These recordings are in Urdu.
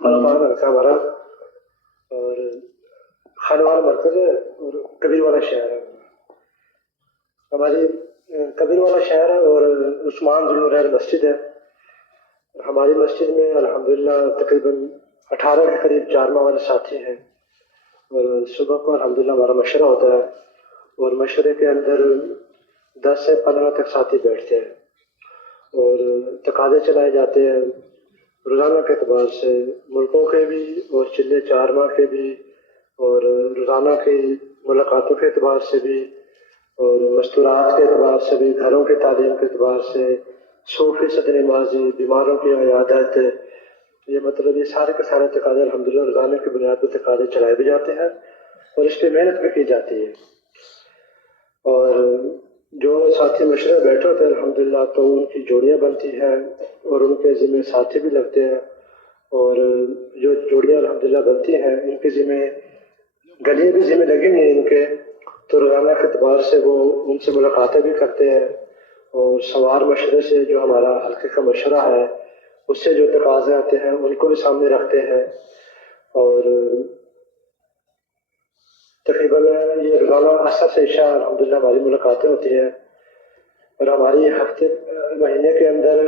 خانوان کا ہمارا اور خانوان مرکز ہے اور کبیر والا شہر ہے ہماری کبیر والا شہر ہے اور عثمان ذوالنورین مسجد ہے. ہماری مسجد میں الحمدللہ تقریباً 18 کے قریب چارما والے ساتھی ہیں اور صبح کو الحمدللہ ہمارا مشورہ ہوتا ہے اور مشورے کے اندر 10 سے 15 تک ساتھی بیٹھتے ہیں اور تقاضے چلائے جاتے ہیں روزانہ کے اعتبار سے ملکوں کے بھی اور چلے چارما کے بھی اور روزانہ کی ملاقاتوں کے اعتبار سے بھی اور مستورات کے اعتبار سے بھی گھروں کی تعلیم کے اعتبار سے 100% نمازی بیماروں کی عیادت یہ مطلب یہ سارے کے سارے تقاضے الحمدللہ روزانہ کی بنیاد پر تقاضے چلائے بھی جاتے ہیں اور اس پہ محنت بھی کی جاتی ہے. اور جو ساتھی مشورے بیٹھے ہوتے ہیں الحمدللہ تو ان کی جوڑیاں بنتی ہیں اور ان کے ذمہ ساتھی بھی لگتے ہیں اور جو جوڑیاں الحمدللہ بنتی ہیں ان کے ذمہ گلیاں بھی ذمہ لگی ہوئی ہیں ان کے تو روزانہ کے اعتبار سے وہ ان سے ملاقاتیں بھی کرتے ہیں اور سوار مشورے سے جو ہمارا حلقے کا مشورہ ہے اس سے جو تقاضے آتے ہیں ان کو بھی سامنے رکھتے ہیں اور تقریباً یہ روزانہ عصر سے عشاء الحمدللہ ہماری ملاقاتیں ہوتی ہیں اور ہماری ہفتے مہینے کے اندر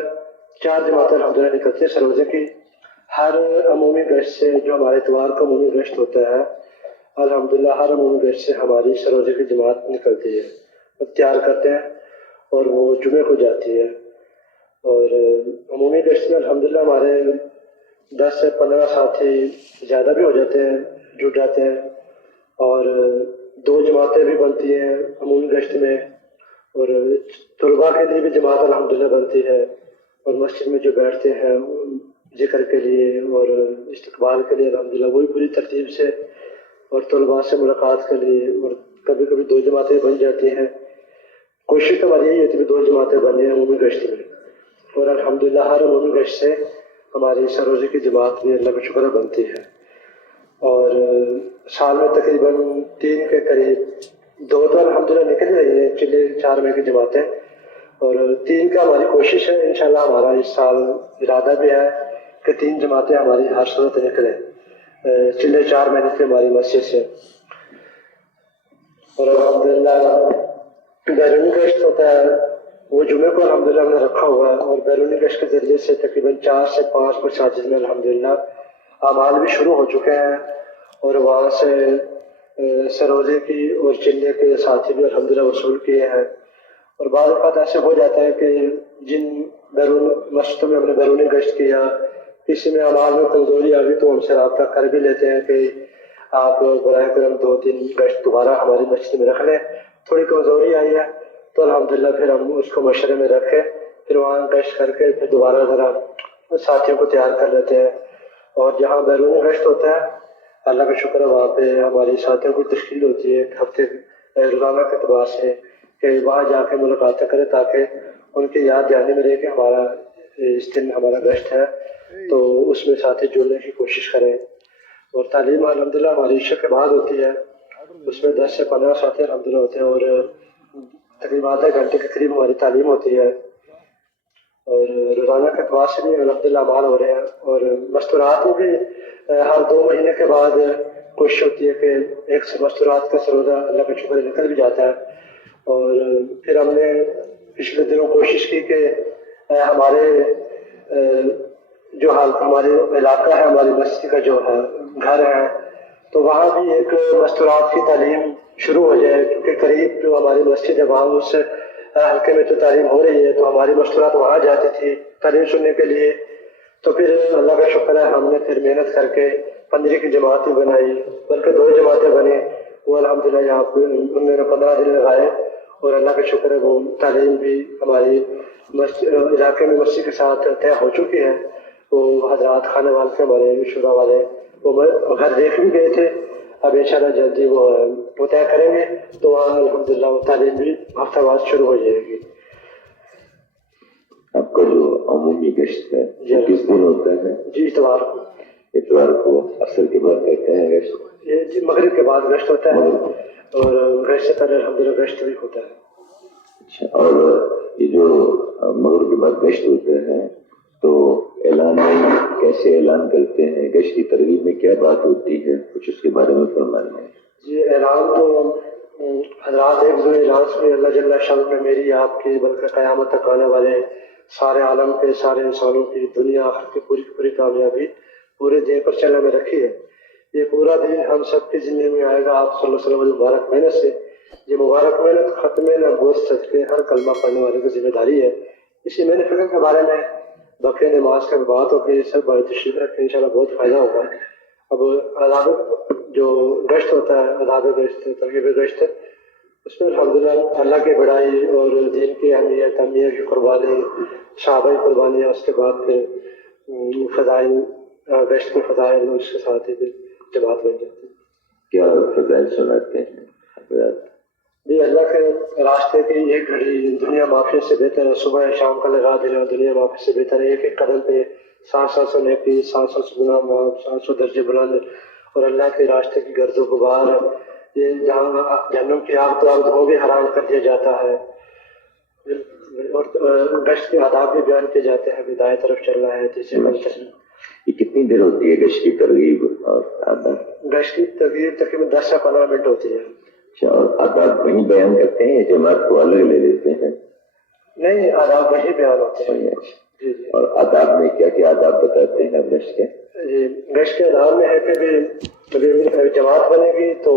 4 جماعتیں الحمدللہ نکلتی ہیں سروزے کی. ہر عمومی گشت سے جو ہمارے اتوار کا عمومی گشت ہوتا ہے الحمدللہ ہر عمومی گشت سے ہماری سروزے کی جماعت نکلتی ہے تیار کرتے ہیں اور وہ جمعے کو جاتی ہے اور عمومی گشت میں الحمدللہ ہمارے 10 سے 15 ساتھی زیادہ بھی ہو جاتے ہیں جڑ جاتے ہیں اور 2 جماعتیں بھی بنتی ہیں عمومی گشت میں اور طلباء کے لیے بھی جماعت الحمدللہ بنتی ہے اور مسجد میں جو بیٹھتے ہیں ذکر کے لیے اور استقبال کے لیے الحمدللہ وہی پوری ترتیب سے اور طلباء سے ملاقات کے لیے اور کبھی کبھی 2 جماعتیں بن جاتی ہیں. کوشش تو ہماری یہی ہوتی ہے 2 جماعتیں بنی ہیں عمومی گشت میں اور الحمدللہ ہر عمومی گشت سے ہماری سروزے کی جماعت بھی اللہ کا شکر بنتی ہے اور سال میں تقریباً 3 کے قریب 2 تو الحمدللہ نکل رہی ہیں چلے 4 میں کی جماعتیں اور 3 کا ہماری کوشش ہے انشاءاللہ ہمارا اس سال ارادہ بھی ہے کہ 3 جماعتیں ہماری ہر صورت نکلیں چلے 4 مہینے کی ہماری مسجد سے. اور الحمدللہ بیرونی گشت ہوتا ہے وہ جمعے کو الحمدللہ ہم نے رکھا ہوا ہے اور بیرونی گشت کے ذریعے سے تقریباً 4 سے 5 مساجد میں الحمدللہ اعمال بھی شروع ہو چکے ہیں اور وہاں سے سروزے کی اور چلے کے ساتھی بھی الحمدللہ وصول کیے ہیں اور بعض اوقات ایسے ہو جاتا ہے کہ جن مسجدوں میں ہم نے بیرونی گشت کیا کسی میں اعمال میں کمزوری آ گئی تو ہم سے رابطہ کر بھی لیتے ہیں کہ آپ براہ کرم 2-3 گشت دوبارہ ہماری مسجد میں رکھ لیں تھوڑی کمزوری آئی ہے تو الحمدللہ پھر ہم اس کو مشورے میں رکھیں پھر وہاں گشت کر کے پھر دوبارہ ذرا ساتھیوں کو تیار کر لیتے ہیں اور جہاں بیرونی گشت ہوتا ہے اللہ کا شکر ہے وہاں پہ ہماری ساتھیوں کی تشکیل ہوتی ہے ہفتے روزانہ کے اعتبار سے کہ وہاں جا کے ملاقاتیں کریں تاکہ ان کی یاد دہانی میں رہے کہ ہمارا اس دن ہمارا گشت ہے تو اس میں ساتھی جڑنے کی کوشش کریں. اور تعلیم الحمدللہ ہماری عشاء کے بعد ہوتی ہے اس میں 10 سے 15 ساتھی الحمدللہ ہوتے ہیں اور تقریباً آدھے گھنٹے کے قریب ہماری تعلیم ہوتی ہے اور روزانہ کے اعتبار سے بھی الحمدللہ اعمال ہو رہے ہیں اور مستورات میں بھی ہر 2 مہینے کے بعد کوشش ہوتی ہے کہ ایک سے مستورات کا سروزہ اللہ کا شکر نکل بھی جاتا ہے اور پھر ہم نے پچھلے دنوں کوشش کی کہ ہمارے جو ہمارے علاقہ ہے ہماری مسجد کا جو ہے گھر ہے تو وہاں بھی ایک مستورات کی تعلیم شروع ہو جائے کیونکہ قریب جو ہماری مسجد ہے وہاں اس حلقے میں تو تعلیم ہو رہی ہے تو ہماری مستورات وہاں جاتی تھی تعلیم سننے کے لیے تو پھر اللہ کا شکر ہے ہم نے پھر محنت کر کے 15 کی جماعتیں بنائی بلکہ 2 جماعتیں بنی وہ الحمدللہ یہاں پہ انہوں نے 15 دن لگائے اور اللہ کا شکر ہے وہ تعلیم بھی ہماری علاقے میں مسجد کے ساتھ طے ہو چکی ہے. وہ حضرات خانے والے کے ہمارے شورا والے وہ گھر دیکھ بھی گئے تھے اب انشاءاللہ جلدی وہ طے کریں گے تو وہاں الحمدللہ وہ تعلیم بھی ہفتہ بعد شروع ہو جائے گی. آپ کا جو عمومی گشت ہے وہ کس دن ہوتا ہے؟ جی اتوار کو عصر کے بعد کرتے ہیں گشت؟ جی مغرب کے بعد گشت ہوتا ہے اور گشت سے پہلے الحمدللہ گشت بھی ہوتا ہے. اچھا اور یہ جو مغرب کے بعد گشت ہوتا ہے تو اعلان میں کیسے اعلان کرتے ہیں؟ گشت کی ترغیب میں کیا بات ہوتی ہے؟ کچھ اس کے بارے میں فرمانا ہے. جی اعلان تو حضرات ایک دو اعلان سے اللہ جل شان میں میری آپ کی بلکہ قیامت تک آنے والے سارے عالم کے سارے انسانوں کی دنیا آخر کی پوری کامیابی پورے دین پر چلنے میں رکھی ہے. یہ پورا دین ہم سب کے ذمے میں آئے گا آپ صلی اللہ علیہ وسلم مبارک محنت سے. یہ مبارک محنت ختم نبوت صدقے ہر کلمہ پڑھنے والے کی ذمہ داری ہے. اسی میں نے فکر کے بارے میں بقیہ نماز کا بات ہوگی. یہ سب بڑی تشریف رکھیں انشاءاللہ بہت فائدہ ہوگا. اب آداب جو گشت ہوتا ہے آداب گشت ترغیب گشت اس میں الحمدللہ اللہ کی بڑائی اور دین کی اہمیت امیر کی قربانی صحابہ کی قربانی اس کے بعد پھر فضائل گشت کے فضائل اس کے ساتھ ہی پھر جماعت بن جاتی ہے. کیا فضائل سناتے ہیں حضرات؟ جی اللہ کے راستے کی ایک گھڑی دنیا معافی سے بہتر ہے. صبح شام کا لگا دینا دنیا معافی سے بہتر ہے. ایک ایک قدم پہ 700 نیکی 700 گناہ معاف 700 درجے بلند اور اللہ کے راستے کی گرد و غبار. یہ جہاں جہنم کی آگ تو آگ وہ بھی حرام کر دیا جاتا ہے. اور گشت کے آداب بھی بیان کیے جاتے ہیں. ہدایت طرف چلنا ہے جیسے یہ کتنی دیر ہوتی ہے گشت کی ترغیب اور آداب؟ گشت کی ترغیب تقریباً 10 سے 15 منٹ ہوتی ہے. اچھا، اور آداب وہیں بیان کرتے ہیں یا جماعت کو الگ لے لیتے ہیں؟ نہیں آداب وہی بیان ہوتے ہیں. جی جی. اور آداب میں کیا کیا آداب بتاتے ہیں گشت کے؟ جی گشت کے آداب میں ہے کہ بھی جماعت بنے گی تو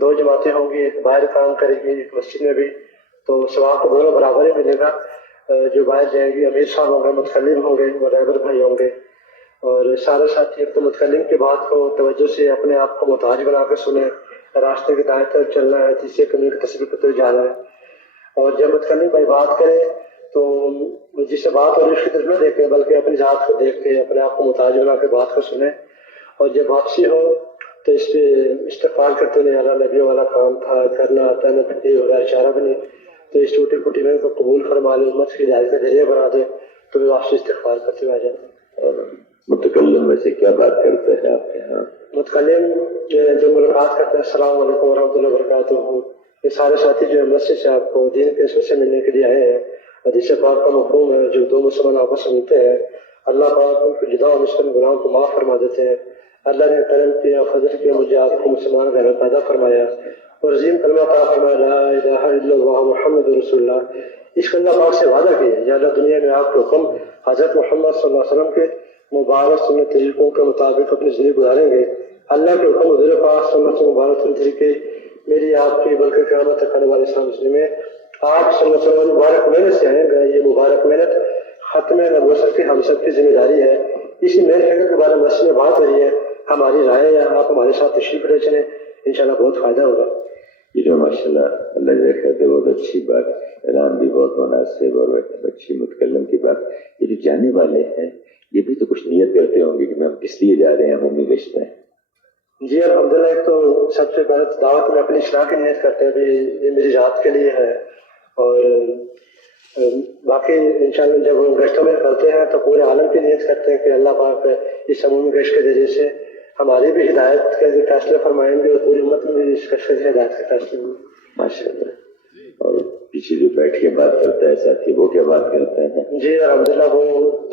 2 جماعتیں ہوں گی. ایک باہر کام کرے گی ایک مسجد میں بھی تو ثواب کو دونوں برابر ہی ملے گا. جو باہر جائیں گی امیر صاحب ہوں گے متکلم ہوں گے ڈرائیور بھائی ہوں گے اور سارے ساتھی ایک تو متکلم کی بات کو توجہ سے اپنے آپ کو محتاج بنا کے سنیں. راستے کی دائیں طرف چلنا ہے تیسرے کمی کی تصویر کرتے جانا ہے. اور جب متکلم بھائی بات کرے تو جس سے بات ہو رہی ہے اس کی طرف نہ دیکھیں بلکہ اپنی ذات کو دیکھ کے اپنے آپ کو محتاج بنا کے بات کو سنیں. اور جب واپسی ہو تو اس پہ استغفار کرتے نہیں اللہ نبی والا کام تھا کرنا آتا ہے نہ پھر ہو رہا اشارہ بنے تو اس ٹوٹی پھوٹی میں کو قبول فرما لے امت کی ہدایت کا ذریعہ بنا دے تو بھی واپسی استغفار کرتے ہوئے آ جاتے ہیں. اور متکلم میں سے کیا بات کرتا ہے آپ کے یہاں؟ متکلم جو ملاقات کرتے ہیں السلام علیکم ورحمۃ اللہ وبرکاتہ. یہ سارے ساتھی جو مسجد سے آپ کو دین کے اسم سے ملنے کے لیے آئے ہیں. حدیث پاک کا مفہوم ہے جو 2 مسلمان آپس میں ملتے ہیں اللہ پاک ان کو جدا اور مسلم گناہوں کو معاف فرما دیتے ہیں. اللہ نے کرم کیا فضل کیا مجھے آپ کو مسلمان گھر پیدا فرمایا اور عظیم کلمہ عطا فرمایا لا الہ الا اللہ محمد رسول اللہ. اس کا اللہ پاک سے وعدہ کیا یا اللہ دنیا میں آپ کے حکم حضرت محمد صلی اللہ علیہ وسلم کے مبارک سنت طریقوں کے مطابق اپنی زندگی گزاریں گے. اللہ کے حکم حضور پاک صلی اللہ علیہ وسلم مبارک سنت طریقے میری آپ کی بلکہ قیامت تک آنے والے اسلام مسلم میں آپ صلی اللہ علیہ وسلم مبارک محنت سے آئیں گے. یہ مبارک محنت ختم نبوت کی ہم سب کی ذمہ داری ہے. اسی میرے فکر کے بارے میں مسجد میں بات ہو رہی ہے. ہماری رائے ہے آپ ہمارے ساتھ تشریف لے چلیں انشاءاللہ بہت فائدہ ہوگا. یہ جو ماشاءاللہ اللہ جل خیر بہت اچھی بات اعلان بھی بہت مناسب اور اچھی متکلم کی بات. یہ جو جانے والے ہیں یہ بھی تو کچھ نیت کرتے ہوں گے کہ ہم کس لیے جا رہے ہیں عمومی گشت میں؟ جی الحمدللہ ایک تو سب سے پہلے دعوت میں اپنی اصلاح کی نیت کرتے ہیں بھی یہ میری ذات کے لیے ہے. اور باقی انشاءاللہ جب گشتوں میں کرتے ہیں تو پورے عالم کی نیت کرتے ہیں کہ اللہ پاک اس عمومی گشت کے ذریعے سے ہماری بھی ہدایت کے فیصلے فرمائیں گے اور پوری امت میں بھی اس گشت کے ہدایت کے فیصلے ہوں گے ماشاء اللہ. اور پیچھے جو بیٹھ کے بات کرتا ہے ساتھی وہ کیا بات کرتے ہیں؟ جی الحمدللہ وہ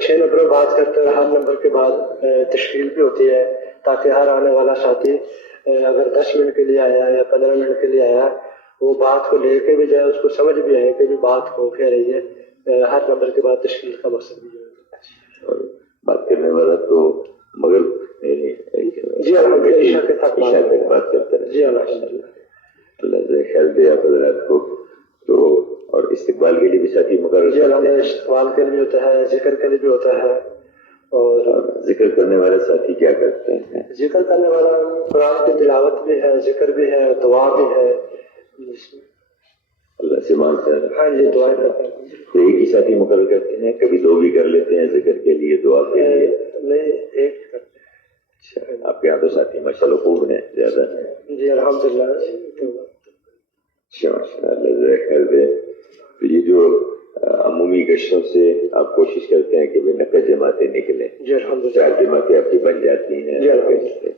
6 نمبر میں بات کرتے ہیں. ہر نمبر کے بعد تشکیل بھی ہوتی ہے تاکہ ہر آنے والا ساتھی اگر 10 منٹ کے لیے آیا یا 15 منٹ کے لیے آیا وہ بات کو لے کے بھی جائے اس کو سمجھ بھی آئے کہ بھی بات کو کہہ رہی ہے. ہر نمبر کے بعد تشکیل کا مقصد بھی ہے. اور بات کرنے والا تو مگر جی الحمدللہ عشاء تک بات کرتا ہے. جی الحمدللہ اللہ سے خیر دے آپ حضرات کو. تو اور استقبال کے لیے بھی ساتھی مقرر جی الحمدللہ استقبال کے لیے بھی ہوتا ہے ذکر کے لیے بھی ہوتا ہے. اور ذکر کرنے والے ساتھی کیا کرتے ہیں؟ ذکر کرنے والا قرآن کی تلاوت بھی ہے ذکر بھی ہے دعا بھی ہے. اللہ سے مانگتا ہے. ہاں جی دعا کرتے ہیں. تو ایک ہی ساتھی مقرر کرتے ہیں کبھی 2 بھی کر لیتے ہیں ذکر کے لیے دعا کے لیے؟ نہیں ایک کرتے ہیں. اچھا آپ کے یہاں تو ساتھی ماشاءاللہ خوب ہیں زیادہ ہیں. جی الحمدللہ. اچھا ماشاء اللہ خیر دے. تو یہ جو عمومی گشتوں سے آپ کوشش کرتے ہیں کہ وہ نقد جماعتیں نکلیں. جی الحمدللہ 4 جماعتیں آپ کی بن جاتی ہیں. جی الحمدللہ.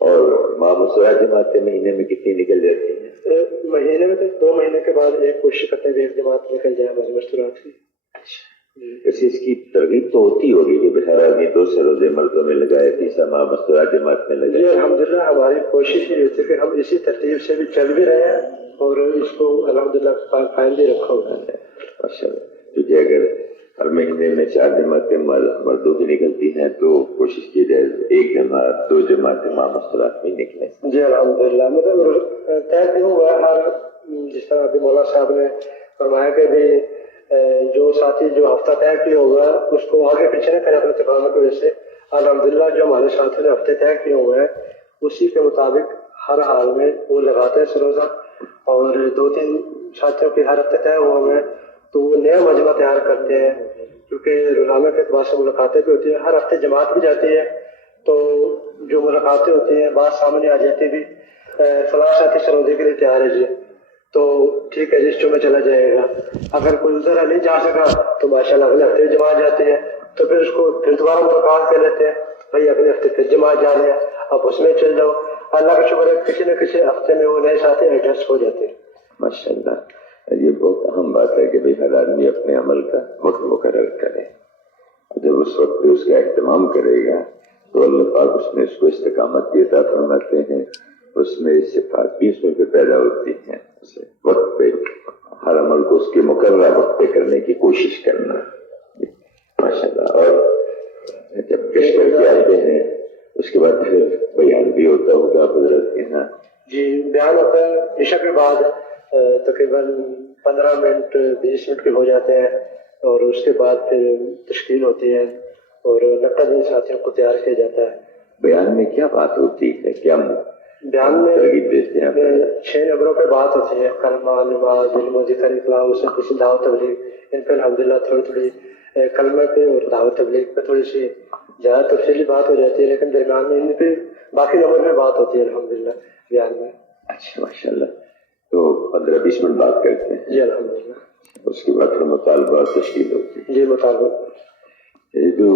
اور معموسرات جماعتیں مہینے میں کتنی نکل جاتی ہیں؟ مہینے میں تو 2 مہینے کے بعد ایک کوشش کرتے ہیں کہ 1 جماعت نکل جائے ہماری مستورات کی. ویسے اس کی ترغیب تو ہوتی ہوگی کہ بہر آدمی 2 سے روزے مردوں میں لگائے، 30 ماہ مستورات جماعت میں لگائے. جی الحمدللہ ہماری کوشش یہ ہوتی ہے کہ ہم اسی ترتیب سے بھی چل بھی رہے ہیں اور اس کو الحمدللہ قائم بھی رکھا ہوا ہے. ماشاء اللہ. کیونکہ اگر ہر مہینے میں 4 جماعتیں مردوں کی نکلتی ہیں تو کوشش کی جائے 1 جماعت 2 جماعتیں ماہ مستورات میں نکلیں. جی الحمدللہ مطلب طے نہیں ہوا ہے ہر، جس طرح ابھی مولا صاحب نے فرمایا کہ بھی جو ساتھی جو ہفتہ طے کیا ہوگا اس کو آگے پیچھے نہ کرے اپنے اتفاق کی وجہ سے. الحمدللہ جو ہمارے ساتھی نے ہفتے طے کیے ہوئے ہیں اسی کے مطابق ہر حال میں وہ لگاتے ہیں روزہ. اور 2-3 ساتھیوں کے ہر ہفتے طے ہوئے ہیں تو وہ نیا مجمع تیار کرتے ہیں کیونکہ روزانہ کے اعتبار سے ملاقاتیں بھی ہوتی ہیں، ہر ہفتے جماعت بھی جاتی ہے. تو جو ملاقاتیں ہوتی ہیں بات سامنے آ جاتی بھی فلاں ساتھی سروزے کے لیے تیار ہے جی تو ٹھیک ہے جس میں چلا جائے گا. اگر کوئی ذرا نہیں جا سکا تو ماشاء اللہ اگلے ہفتے جماعت جاتی ہے تو پھر اس کو پھر دوبارہ ملاقات کر لیتے ہیں، بھائی اگلے ہفتے پھر جماعت جا رہے ہیں اب اس میں چل جاؤ. اللہ کا شکر ہے کسی نہ کسی ہفتے میں وہ نئے ساتھی ایڈجسٹ ہو جاتے ہیں. ماشاء اللہ. یہ بہت اہم بات ہے کہ ہر آدمی اپنے عمل کا وقت مقرر کرے. جب اس وقت اس کا اہتمام کرے گا تو اللہ پاک اس میں اس کو استقامت کی عطا فرماتے ہیں. اس میں صفات بھی اس میں پیدا ہوتی ہیں. اسے وقت پہ ہر عمل کو اس کے مقررہ وقت پہ کرنے کی کوشش کرنا. ماشاء اللہ. اور جب کش کر کے آتے ہیں اس کے بعد پھر بیان بھی ہوتا ہوگا حضرت کے یہاں. جی بیان ہوتا ہے عشاء کے بعد تقریباً 15 منٹ 20 منٹ کے ہو جاتے ہیں اور اس کے بعد پھر تشکیل ہوتی ہے اور 90 دن ساتھیوں کو تیار کیا جاتا ہے. بیان میں کیا بات ہوتی ہے؟ کیا بیان میں ترغیب دیتے ہیں؟ 6 نمبروں پہ بات ہوتی ہے، کلمہ، نماز، علم و ذکر، اخلاص، اس میں کسی دعوت تبلیغ. ان پہ الحمدللہ تھوڑی کلمہ پہ اور دعوت تبلیغ پہ تھوڑی سی زیادہ تفصیلی بات ہو جاتی ہے، لیکن درمیان میں ان پہ باقی نمبر میں بات ہوتی ہے الحمدللہ بیان میں. اچھا ماشاء اللہ. تو 15-20 منٹ بات کرتے ہیں. جی الحمدللہ. اس کے بعد پھر مطالبہ تشکیل ہوتی ہے. جی مطالبہ. یہ جو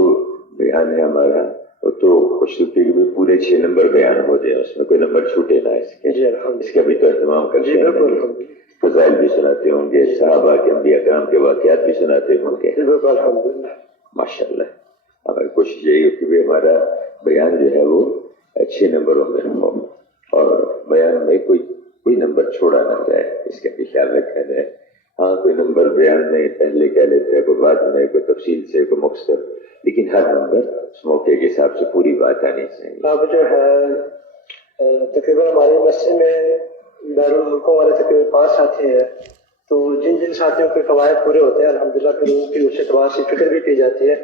بیان ہے ہمارا وہ تو خوش ہوتی ہے کہ پورے 6 نمبر بیان ہو جائے، اس میں کوئی نمبر چھوٹے نہ اس کے. جی الحمدللہ. اس کا بھی تو اہتمام کرتے جی ہیں. بالکل. فضائل بھی سناتے ہوں گے، صحابہ کے انبیاء کرام کے واقعات بھی سناتے ہوں گے. جی بالکل الحمدللہ. ماشاء اللہ. ہماری کوشش یہی ہو کہ ہمارا بیان جو ہے وہ 6 نمبروں میں ہو اور بیان میں کوئی نمبر چھوڑا نہ جائے، اس کا بھی خیال رکھا جائے. ہاں کوئی نمبر بیان میں پہلے کہہ لیتے ہیں، کوئی بعد میں، کوئی تفصیل سے، کوئی مختصر، لیکن ہر نمبر اس موقع کے حساب سے پوری بات آنی چاہیے. اب جو ہے تقریباً ہمارے مسجد میں بیرون ملکوں والے تقریباً 5 ساتھی ہیں، تو جن ساتھیوں کے فوائد پورے ہوتے ہیں الحمدللہ پھر ان کی اس اعتبار سے فکر بھی کی جاتی ہے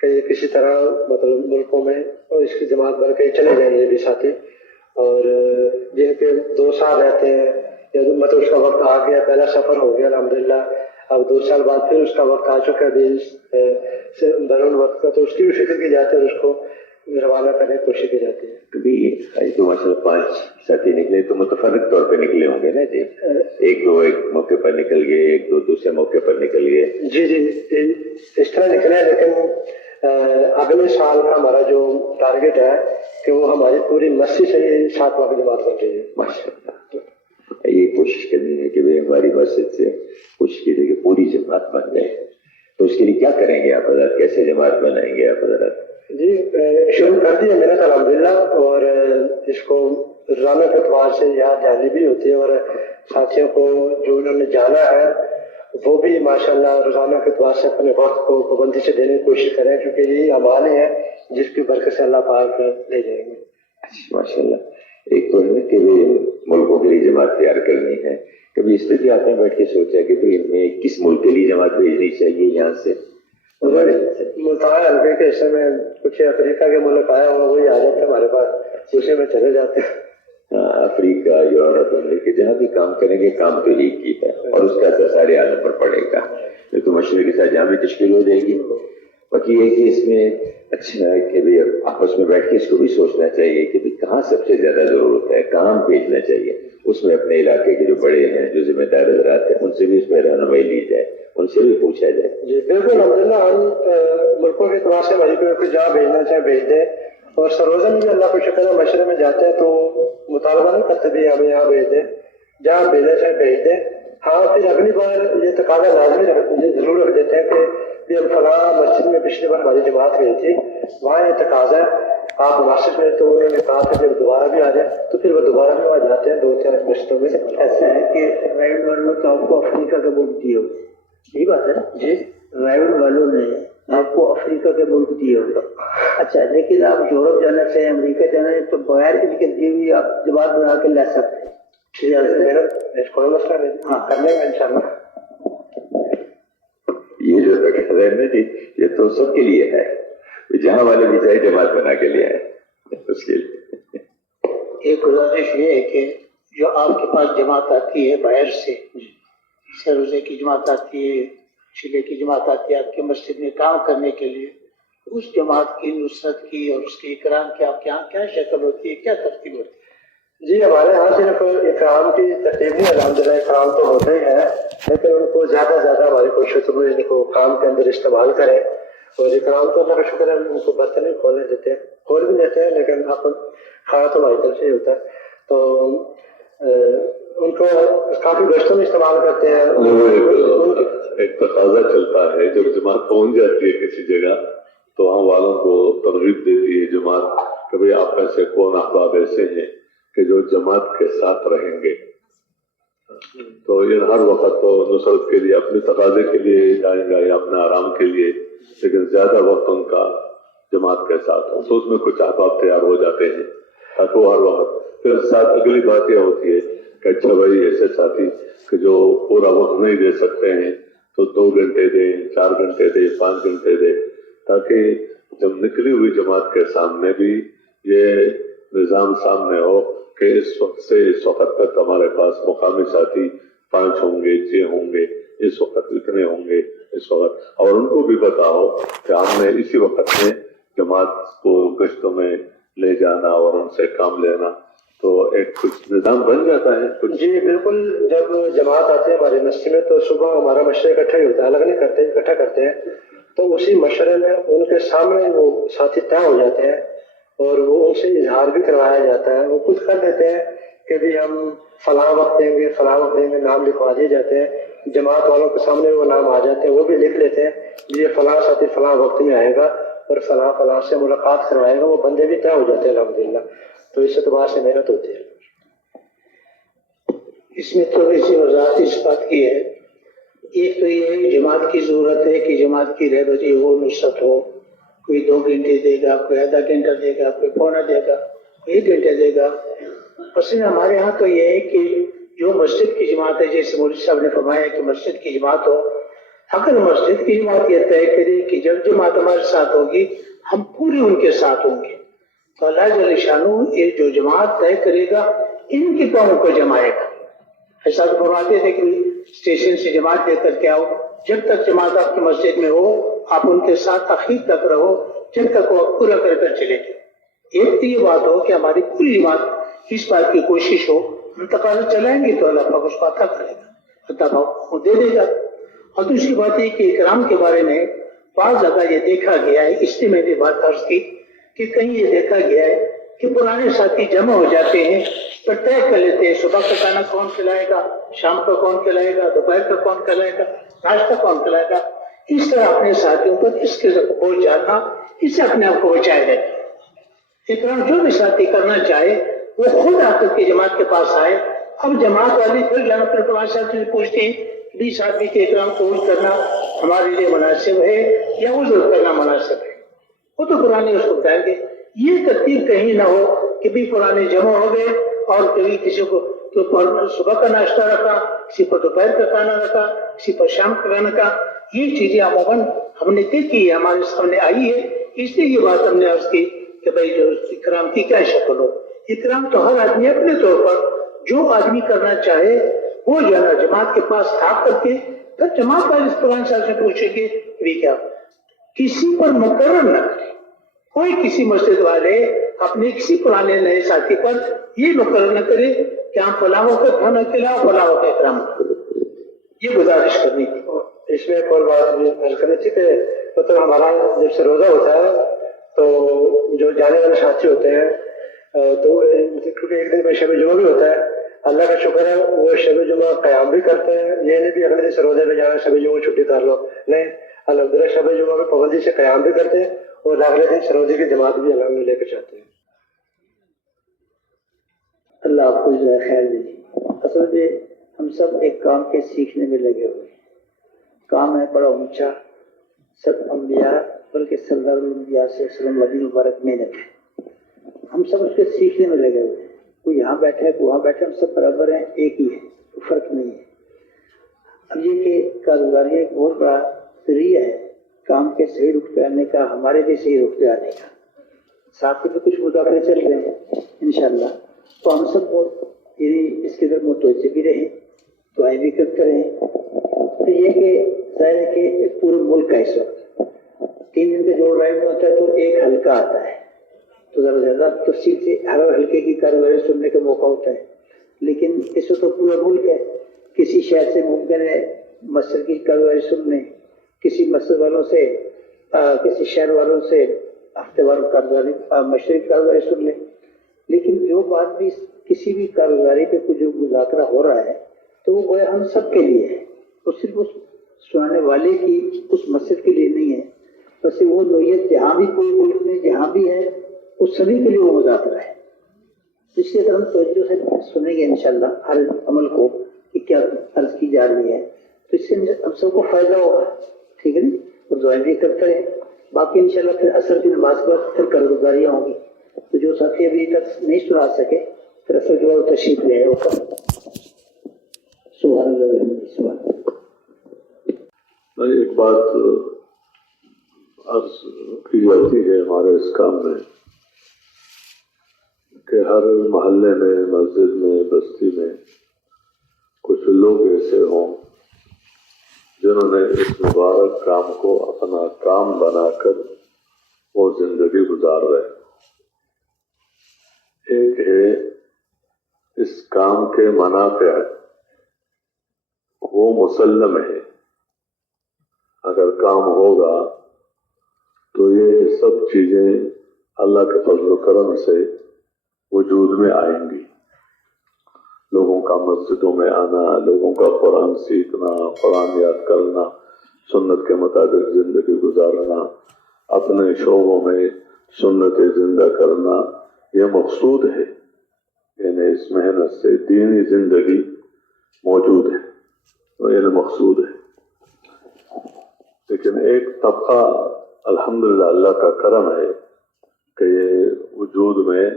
کہ کسی طرح مطلب ملکوں میں اور اس کی جماعت بن کے چلے جائیں یہ بھی ساتھی. اور جن کے 2 سال رہتے ہیں یا مطلب اس کا وقت آ گیا، پہلا سفر ہو گیا الحمدللہ، اب 2 سال بعد پھر اس کا وقت آ چکا ہے بیرون وقت کا، تو اس کی بھی فکر کی جاتی ہے اور اس کو روانہ کرنے کی کوشش کی جاتی ہے. کبھی تو ماشاء اللہ 5 ساتھی نکلے تو متفرق طور پہ نکلے ہوں گے نا جی؟ ایک موقع پر نکل گئے، 1 2 دوسرے موقع پر نکل گئے. جی اس طرح نکلے، لیکن اگلے سال کا ہمارا جو ٹارگیٹ ہے کہ وہ ہماری پوری مسجد سے 7 واں کی جماعت بن رہی ہے. ماشاء اللہ. یہ کوشش کرنی ہے کہ ہماری مسجد سے کوشش کیجیے کہ پوری جماعت بن جائے. تو اس کے لیے کیا کریں گے آپ حضرت؟ کیسے جماعت بنائیں گے آپ حضرت؟ جی شروع کر دی ہے محنت الحمدللہ، اور اس کو روزانہ کے اعتبار سے یہاں جانی بھی ہوتی ہے اور ساتھیوں کو جو انہوں نے جانا ہے وہ بھی ماشاءاللہ روزانہ کے اعتبار سے اپنے وقت کو پابندی سے دینے کی کوشش کریں، کیونکہ یہی اعمال ہیں جس کی برکت سے اللہ پاک لے جائیں گے. ماشاء اللہ. ایک تو ہے کہ ملکوں کے لیے جماعت تیار کرنی ہے. کبھی اس طرح آپ نے بیٹھ کے سوچا کہ ان میں کس ملک کے لیے جماعت بھیجنی چاہیے یہاں سے؟ ملتان حلقے کے حصے میں کچھ افریقہ کے ملک آیا ہوا وہی آ جاتے ہیں ہمارے پاس، اسی میں چلے جاتے ہیں. افریقہ، یورپ، امریکہ، جہاں بھی کام کریں گے کام تو ایک ہی ہے اور اس کا اثر سارے عالم پر پڑے گا. تو مشورے کے ساتھ جہاں بھی تشکیل ہو جائے گی. باقی یہ کہ اس میں اچھا ہے کہ آپس میں بیٹھ کے اس کو بھی سوچنا چاہیے کہ کہاں سب سے زیادہ ضرورت ہے، کہاں بھیجنا چاہیے. اس میں اپنے علاقے کے جو بڑے ہیں، جو ذمہ دار حضرات ہیں، ان سے بھی اس میں رہنمائی لی جائے، ان سے بھی پوچھا جائے. جی بالکل الحمدللہ. ہم ملکوں کے اعتبار سے وہیں پہ جہاں بھیجنا چاہے بھیج دیں، اور سروزن بھی اللہ کو شکر ہے مشورے میں جاتے ہیں تو مطالبہ نہیں کرتے بھی ہمیں یہاں بھیج دیں، جہاں بھیجنا چاہے بھیج دیں. ہاں پھر اگلی بار یہ تقاضا لازمی ضرور رکھ دیتے ہیں کہ بھی ہم فلاں مسجد میں پچھلی بار ہماری جماعت گئی تھی, وہاں یہ تقاضا ہے آپ مناسب میں, تو انہوں نے کہا کہ جب دوبارہ بھی آ جائیں تو پھر وہ دوبارہ بھی وہاں جاتے ہیں 2-4 مسجدوں میں. ایسا ہے کہ رائل والوں تو آپ کو افریقہ کے ملک دیے ہو, یہی بات ہے جی, رائل والوں نے آپ کو افریقہ کے ملک دیے ہوگا. اچھا, لیکن آپ یورپ جانا چاہیں, امریکہ جانا ہے تو بغیر ان کے دیے ہوئی آپ جماعت بنا کے لا سکتے ہیں. کوئی مسئلہ نہیں, ہاں کر لیں گے ان شاء اللہ. یہ جو تقاضا ہے نا جی, یہ تو سب کے لیے ہے, جہاں والے بھی چاہے جماعت بنا کے لے آئے اس کے لیے. ایک گزارش یہ ہے کہ جو آپ کے پاس جماعت آتی ہے باہر سے, جیسے روزے کی جماعت آتی ہے, چلے کی جماعت آتی ہے آپ کے مسجد میں کام کرنے کے لیے, اس جماعت کی نصرت کی اور اس کے اکرام کی آپ کے یہاں کیا شکل ہوتی ہے, کیا ترتیب ہوتی ہے؟ جی ہمارے یہاں صرف اکرام کی ترتیب نہیں, الحمدللہ اکرام تو ہوتے ہی ہیں, لیکن ان کو زیادہ زیادہ ہماری کوشش ہے ان کو کام کے اندر استعمال کریں. اور اکرام تو اللہ کا شکر ہے, ان کو برتن نہیں کھولنے دیتے ہیں, کھول بھی دیتے ہیں لیکن کھانا تو ہماری طرف سے ہی ہوتا ہے, تو ان کو کافی گشتوں میں استعمال کرتے ہیں. ایک تقاضا چلتا ہے, جب جماعت پہنچ جاتی ہے کسی جگہ تو ہم والوں کو ترغیب دیتی ہے جماعت کہ بھئی آپ میں سے کون احباب ایسے ہیں کہ جو جماعت کے ساتھ رہیں گے. تو یہ ہر وقت تو نصرت کے لیے اپنے تقاضے کے لیے جائیں گا یا اپنے آرام کے لیے, لیکن زیادہ وقت ان کا جماعت کے ساتھ ہو, تو اس میں کچھ احباب تیار ہو جاتے ہیں تاکہ وہ ہر وقت. پھر ساتھ اگلی بات یہ ہوتی ہے کہ اچھا بھائی ایسے ساتھی کہ جو پورا وقت نہیں دے سکتے ہیں تو 2 گھنٹے دے, 4 گھنٹے دے, 5 گھنٹے دے, تاکہ جب نکلی ہوئی جماعت کے سامنے بھی یہ نظام سامنے ہو کہ اس وقت سے اس وقت تک ہمارے پاس مقامی ساتھی 5 ہوں گے, 6 ہوں گے, اس وقت اتنے ہوں گے اس وقت, اور ان کو بھی پتا ہو کہ ہم نے اسی وقت میں جماعت کو گشتوں میں لے جانا اور ان سے کام لینا, تو ایک کچھ نظام بن جاتا ہے. جی بالکل, جب جماعت آتی ہے ہمارے مسجد میں تو صبح ہمارا مشورہ اکٹھا ہی ہوتا ہے, الگ نہیں کرتے, اکٹھا کرتے ہیں. تو اسی مشورے میں ان کے سامنے وہ ساتھی طے ہو جاتے ہیں اور وہ ان سے اظہار بھی کروایا جاتا ہے. وہ خود کر دیتے ہیں کہ بھی ہم فلاں وقت دیں گے, فلاں وقت دیں گے, نام لکھوا دیے جاتے ہیں. جماعت والوں کے سامنے وہ نام آ جاتے ہیں, وہ بھی لکھ لیتے ہیں یہ فلاں ساتھی فلاں وقت میں آئے گا اور فلاں فلاں سے ملاقات کروائے گا. وہ بندے بھی طے ہو جاتے ہیں الحمدللہ. تو اس اعتبار سے محنت ہوتی ہے. اس میں تھوڑی سی وضاحت اس بات کی ہے, ایک تو یہ ہے جماعت کی ضرورت ہے کہ جماعت کی رہبری ہو, نصرت ہو. کوئی 2 گھنٹے دے گا, کوئی آدھا گھنٹہ دے گا, کوئی پونا دے گا, کوئی 1 گھنٹہ دے گا. بس ہمارے ہاں تو یہ ہے کہ جو مسجد کی جماعت ہے, جیسے مولوی صاحب نے فرمایا کہ مسجد کی جماعت ہو, اگر مسجد کی جماعت یہ طے کرے کہ جب جماعت ہمارے ساتھ ہوگی ہم پورے ان کے ساتھ ہوں گے, تو اللہ جل شانہ یہ جو جماعت طے کرے گا ان کے پاؤں کو جمائے گا. ایسا تو فرماتے تھے کہ اسٹیشن سے جماعت لے کر کے آؤ, جب تک جماعت آپ کی مسجد میں ہو آپ ان کے ساتھ آخر تک رہو, جب تک وہ پورا کر کر چلے گئے. ایک تو یہ بات ہو کہ ہماری پوری جماعت اس بات کی کوشش ہو, ہم تقاضا چلائیں گے تو اللہ پاک اس کو عطا کرے گا, عطا پاک وہ دے دے گا. اور دوسری بات یہ کہ اکرام کے بارے میں بعض جگہ یہ دیکھا گیا ہے, اس لیے میں نے بات عرض کی کہ کہیں یہ دیکھا گیا ہے کہ پرانے ساتھی جمع ہو جاتے ہیں تو طے کر لیتے ہیں صبح کا کھانا کون کھلائے گا, شام کا کون کھلائے گا, دوپہر کا کون کھلائے گا, ناشتہ کون کھلائے گا. اس طرح اپنے ساتھیوں پر اس کے بول جانا, اس سے اپنے آپ کو بچائے رہتے ہیں. اکرام جو بھی ساتھی کرنا چاہے وہ خود آ کر کے جماعت کے پاس آئے. اب جماعت والی پھر جانا پھر پروان صاحب سے پوچھتے ہیں 20 آدمی کے اکرام قبول کرنا ہمارے لیے مناسب ہے یا عذر کرنا مناسب ہے. وہ تو قرآن اس کو بتائیں گے. یہ ترتیب کہیں نہ ہو کہ بھی پرانے جمع ہو گئے اور کبھی کسی کو صبح کا ناشتہ رکھا, کسی پر دوپہر کا کھانا رکھا, کسی پر شام کا کھانا رکھا. یہ چیزیں عموماً ہم نے دیکھی ہے, ہمارے سامنے آئی ہے. اس لیے یہ بات ہم نے عرض کی کہ بھائی جو اکرام کی کیا شکل ہو. اکرام تو ہر آدمی اپنے طور پر جو آدمی کرنا چاہے وہ جو ہے نا جماعت کے پاس آ کر کے پھر جماعت والے قرآن صاحب سے پوچھے کہ بھی کیا کسی پر مقرر نہ کرے. کوئی کسی مسجد والے اپنے کسی پرانے نئے ساتھی پر یہ مقرر نہ کرے کہ ہم فلاں کا کھانا کھلاؤ, فلاں کا اکرام کرو. یہ گزارش کرنی تھی. اس میں ایک اور بات بھی کرنی تھی کہ مطلب ہمارا جب سے روزہ ہوتا ہے تو جو جانے والے ساتھی ہوتے ہیں تو کیونکہ ایک دن میں شب جمعہ بھی ہوتا ہے, اللہ کا شکر ہے وہ شب جمعہ قیام بھی کرتے ہیں. یہ نہیں بھی اگلے دن سے روزے پہ جانا شب جمعہ چھٹی کر لو, نہیں, الحمدللہ شب جمعہ میں پابندی سے قیام بھی کرتے ہیں اور اگلے دن سرودی کی جماعت بھی الحمدللہ لے کر جاتے ہیں. اللہ آپ کو جزائے خیر دیجیے. اصل میں ہم سب ایک کام کے سیکھنے میں لگے ہوئے ہیں. کام ہے بڑا اونچا، سب انبیاء بلکہ سردار الانبیاء سے وسلم ولی مبارک محنت ہے. ہم سب اس کے سیکھنے میں لگے ہوئے ہیں. کوئی یہاں بیٹھا ہے کوئی وہاں بیٹھا ہے، ہم سب برابر ہیں، ایک ہی ہے، کوئی فرق نہیں ہے. اب یہ کہ کاروباری ایک بہت بڑا ذریعہ ہے کام کے صحیح رخ پہ آنے کا، ہمارے بھی صحیح رخ پہ آنے کا. ساتھ میں کچھ مذاکرے چل رہے ہیں انشاءاللہ. تو ہم سب کو یعنی اس کے اندر متوجہ بھی رہیں، دعائیں بھی کرتے رہیں. تو یہ کہ ظاہر ہے کہ پورے ملک کا اس وقت 3 دن کا جو ڈرائیو ہوتا ہے تو ایک حلقہ آتا ہے، تو ذرا زیادہ تفصیل سے ہر حلقے کی کارروائی سننے کا موقع ہوتا ہے. لیکن اس وقت تو پورا ملک ہے. کسی شہر سے ممکن ہے مسجد کی کارروائی سننے، کسی مسجد والوں سے کسی شہر والوں سے ہفتے وار کارروائی مشرق کارروائی سن لیں. لیکن جو بات بھی کسی بھی کارروائی پہ جو مذاکرہ ہو رہا ہے تو وہ گویا ہم سب کے لیے ہے، وہ صرف اس سنانے والے کی اس مسجد کے لیے نہیں ہے. بس وہ نوعیت جہاں بھی کوئی ملک میں جہاں بھی ہے اس سبھی کے لیے وہ مذاکرہ ہے. اس لیے اگر ہم توجہ سے سنیں گے انشاءاللہ ہر عمل کو کہ کیا عرض کی جا رہی ہے تو اس سے ہم سب کو فائدہ ہوگا. ٹھیک ہے نا؟ اور دعائیں بھی کرتے رہیں. باقی انشاءاللہ پھر عصر کی نماز کے بعد پھر قرضداریاں ہوں گی. تو جو ساتھی ابھی تک نہیں سنا سکے پھر عصر کے بعد تشریف لے آئے ہوگا. سبحان اللہ سبحان اللہ. ایک بات عرض کی جاتی ہے ہمارے اس کام میں کہ ہر محلے میں، مسجد میں، بستی میں کچھ لوگ ایسے ہوں جنہوں نے اس مبارک کام کو اپنا کام بنا کر وہ زندگی گزار رہے. ایک ہے اس کام کے منافع وہ مسلم ہے، اگر کام ہوگا تو یہ سب چیزیں اللہ کے فضل و کرم سے وجود میں آئیں گی. لوگوں کا مسجدوں میں آنا، لوگوں کا قرآن سیکھنا، قرآن یاد کرنا، سنت کے مطابق زندگی گزارنا، اپنے شعبوں میں سنت زندہ کرنا، یہ مقصود ہے. یعنی اس محنت سے دینی زندگی موجود ہے، یہ مقصود ہے. لیکن ایک طبقہ الحمدللہ اللہ کا کرم ہے کہ یہ وجود میں